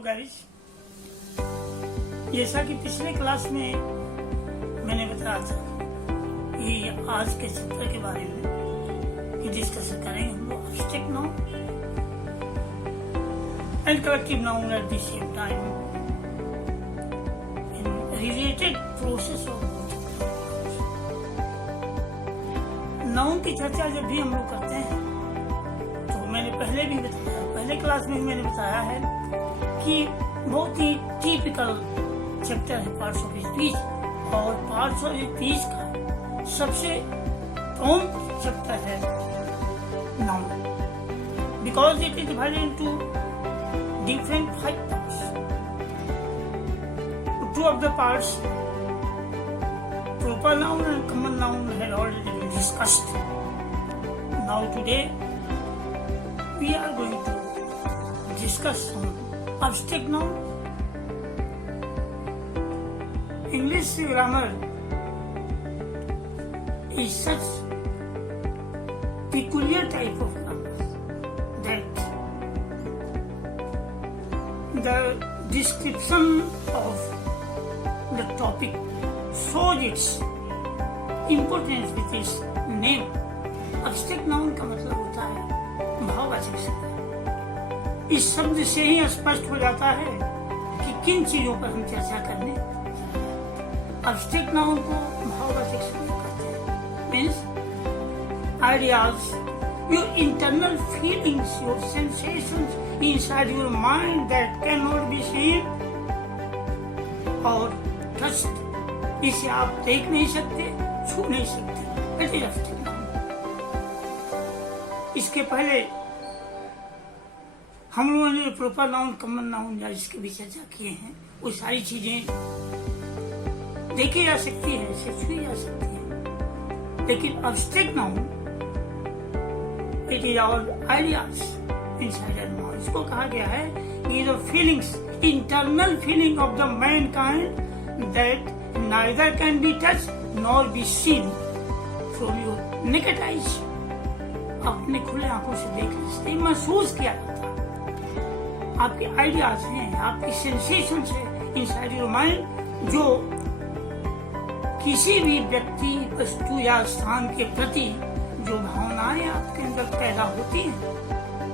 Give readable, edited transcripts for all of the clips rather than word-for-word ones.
Hello guys, जैसा कि पिछले क्लास में मैंने बताया था कि आज के चैप्टर के बारे में डिस्कस करेंगे हम लोग abstract noun and collective noun at the same time in related process of noun की चर्चा जब भी हम लोग करते हैं तो मैंने पहले क्लास में मैंने बताया है कि बहुत ही टिपिकल चैप्टर है पार्ट्स ऑफ स्पीच, और पार्ट्स ऑफ स्पीच का सबसे प्रॉम्प्ट चैप्टर है noun, because it is divided into different 5 parts. 2 of the parts, proper noun and common noun, had already been discussed. Now today we are going to discuss on abstract noun. English grammar is such peculiar type of grammar that the description of the topic shows its importance with its name. Abstract noun का मतलब होता है भाववाचक शब्द. इस शब्द से ही स्पष्ट हो जाता है कि किन चीजों पर हम चर्चा करने. एब्स्ट्रैक्ट नाउन को भाववाचक शब्द कहते हैं. Means ideas, your internal feelings, your sensations inside your mind that can not be seen और टच्ड. इसे आप देख नहीं सकते, छू नहीं सकते. That is abstract noun. इसके पहले हम लोगों ने प्रॉपर नाउन, कॉमन नाउन या इसके भी चर्चा किए हैं. वो सारी चीजें देखी जा सकती है, इसे छुई जा सकती है. लेकिन abstract noun it is our ideas inside our mind. इसको कहा गया है ये जो feelings, internal feeling of the mankind that neither can be touch nor be seen from your naked eyes. अपने खुले आंखों से देख सकते, महसूस किया जाता है. आपके आइडियाज हैं, आपकी सेंसेशन है इनसाइड योर माइंड, जो किसी भी व्यक्ति, वस्तु या स्थान के प्रति जो भावनाएं आपके अंदर पैदा होती हैं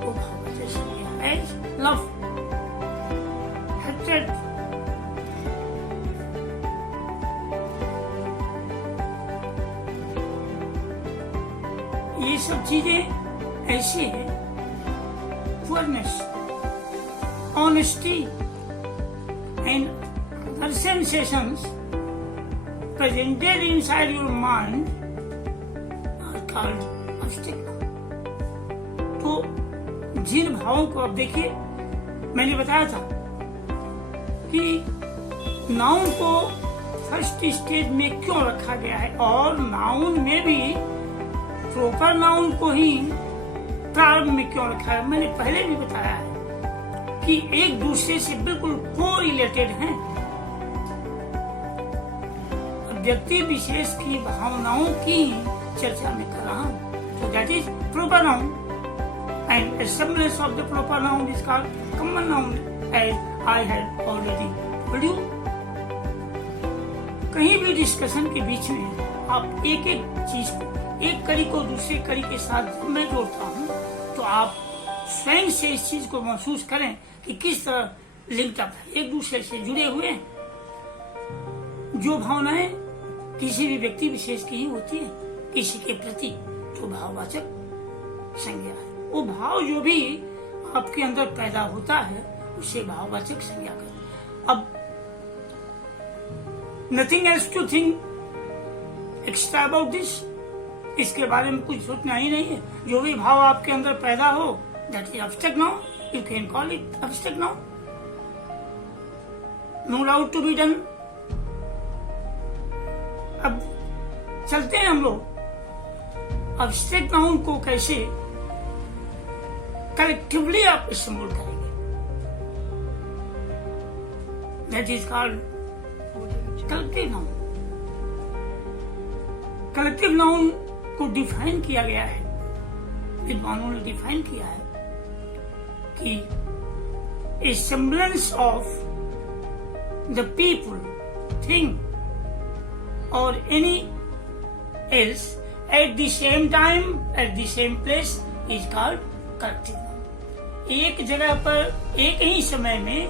वो भावना है. लव, हेट्रेड, ये सब चीजें ऐसी है. Poorness, honesty and other sensations presented inside your mind are called abstract noun. तो जिन भावों को अब देखिए, मैंने बताया था कि नाउन को फर्स्ट स्टेज में क्यों रखा गया है, और नाउन में भी प्रॉपर नाउन को ही प्रारंभ में क्यों रखा है. मैंने पहले भी बताया है कि एक दूसरे से बिल्कुल को-रिलेटेड हैं. व्यक्ति विशेष की भावनाओं की चर्चा में कर रहा हूं. तो that is proper noun and assemblance of the proper noun is called common noun, as I had already told you. कहीं भी डिस्कशन के बीच में आप एक एक चीज को, एक कड़ी को दूसरे कड़ी के साथ जब मैं जोड़ता हूं तो आप स्वयं से इस चीज को महसूस करें कि किस तरह लिंक अप है, एक दूसरे से जुड़े हुए हैं. जो भावनाएं किसी भी व्यक्ति विशेष की ही होती है किसी के प्रति, तो भाववाचक संज्ञा है. वो भाव जो भी आपके अंदर पैदा होता है उसे भाववाचक संज्ञा कहते. अब nothing else to think extra about this. इसके बारे में कुछ सोचना ही नहीं है. जो भी भाव आपके अंदर पैदा हो, that is abstract noun. You can call it abstract noun. No doubt to be done. अब चलते हैं हम लोग एब्स्ट्रैक्ट नाउन को कैसे कलेक्टिवली आप इस्तेमाल करेंगे. That is called collective noun. Collective noun को डिफाइन किया गया है, विद्वानों ने डिफाइन किया है कि a semblance of the people, thing, or any else at the same time, at the same place is called collective noun. एक जगह पर एक ही समय में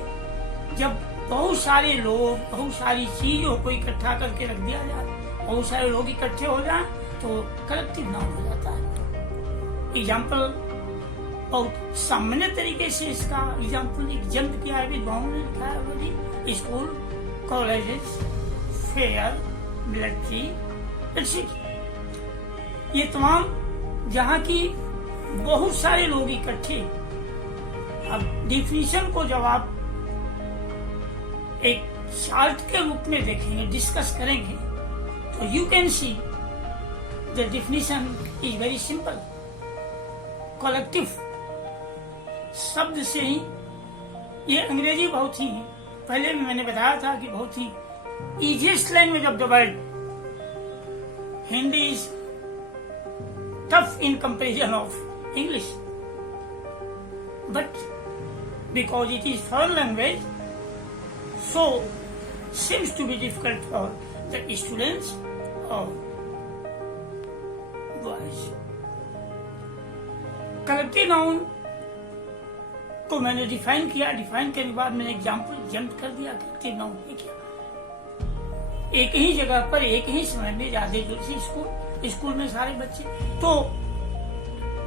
जब बहुत सारे लोग, बहुत सारी चीजों को इकट्ठा करके रख दिया जाए, बहुत सारे लोग इकट्ठे हो जाए तो कलेक्टिव नाउन हो जाता है। एग्जाम्पल बहुत सामान्य तरीके से इसका एग्जाम्पल एग्जाम्पल किया है, विद्वानों ने लिखा है बोली school, colleges, fair, military, etcetera. ये तमाम जहाँ की बहुत सारे लोग इकट्ठे। अब डिफिनीशन को जब आप एक चार्ट के रूप में देखेंगे, डिस्कस करेंगे, तो you can see the definition is very simple. Collective शब्द से ही, ये अंग्रेजी बहुत ही, पहले भी मैंने बताया था कि बहुत ही easiest language of the world. Hindi is tough in comparison of English, but because it is foreign language, so seems to be difficult for the students or boys. Collective noun को मैंने डिफाइन किया, डिफाइन करने के बाद मैंने example jump कर दिया। Collective noun है क्या? एक ही जगह पर एक ही समय में ज्यादा दूर से स्कूल में सारे बच्चे, तो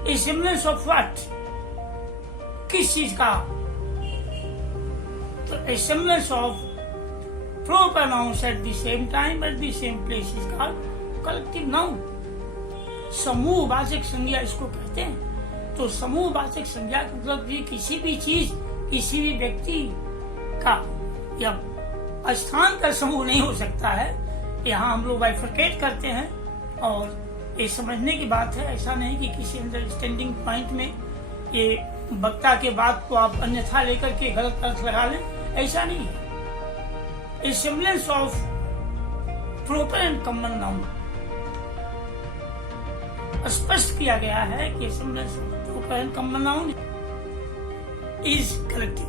A semblance of what? किस चीज का? तो a semblance of proper nouns at the same time at the same place is called collective noun. समूहवाचक संज्ञा इसको कहते हैं। तो समूहवाचक संज्ञा का मतलब कि किसी भी चीज, किसी भी व्यक्ति का या स्थान का समूह नहीं हो सकता है। यहाँ हम लोग बाइफरकेट करते हैं और ये समझने की बात है। ऐसा नहीं कि किसी अंडरस्टैंडिंग पॉइंट में ये वक्ता के बात को आप अन्यथा लेकर के गलत अर्थ लगा लें, ऐसा नहीं है। A semblance of proper and common noun स्पष्ट किया गया है कि semblance of proper and common noun is collective.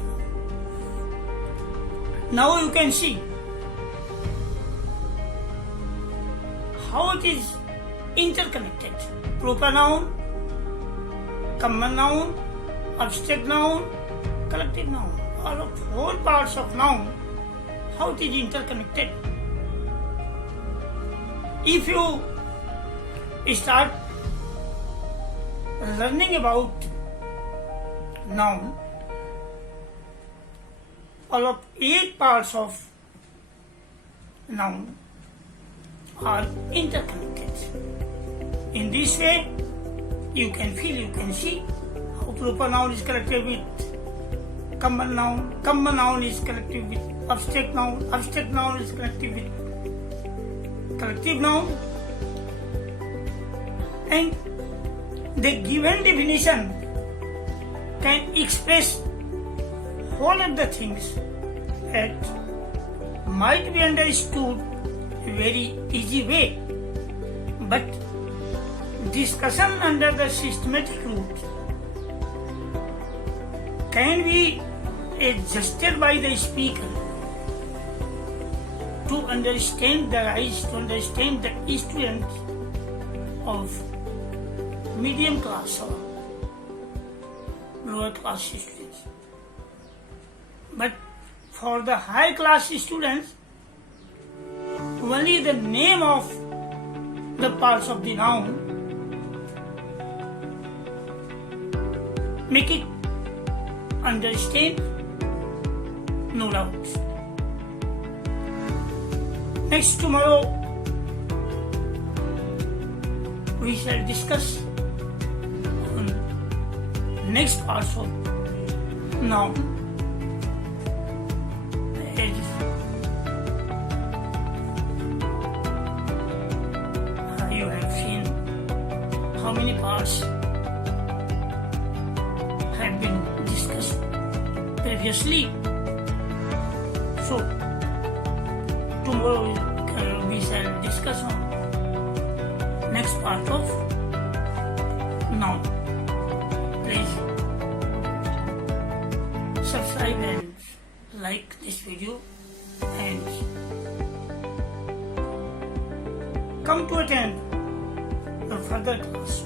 Now you can see how it is interconnected. Proper noun, common noun, abstract noun, collective noun. All of four parts of noun, how it is interconnected. If you start learning about noun, all of 8 parts of noun are interconnected. In this way, you can feel, you can see how proper noun is connected with common noun, common noun is connected with abstract noun is connected with collective noun, and the given definition can express all of the things that might be understood in a very easy way, but discussion under the systematic route can be adjusted by the speaker to understand the rise, to understand the students of medium class or lower class students. But for the high class students, only the name of the parts of the noun make it understand, no doubt. Next tomorrow we shall discuss on next parts of noun. You have seen how many parts have been discussed previously. So tomorrow we shall discuss on next part of noun. Please subscribe and like this video and come to attend the further class.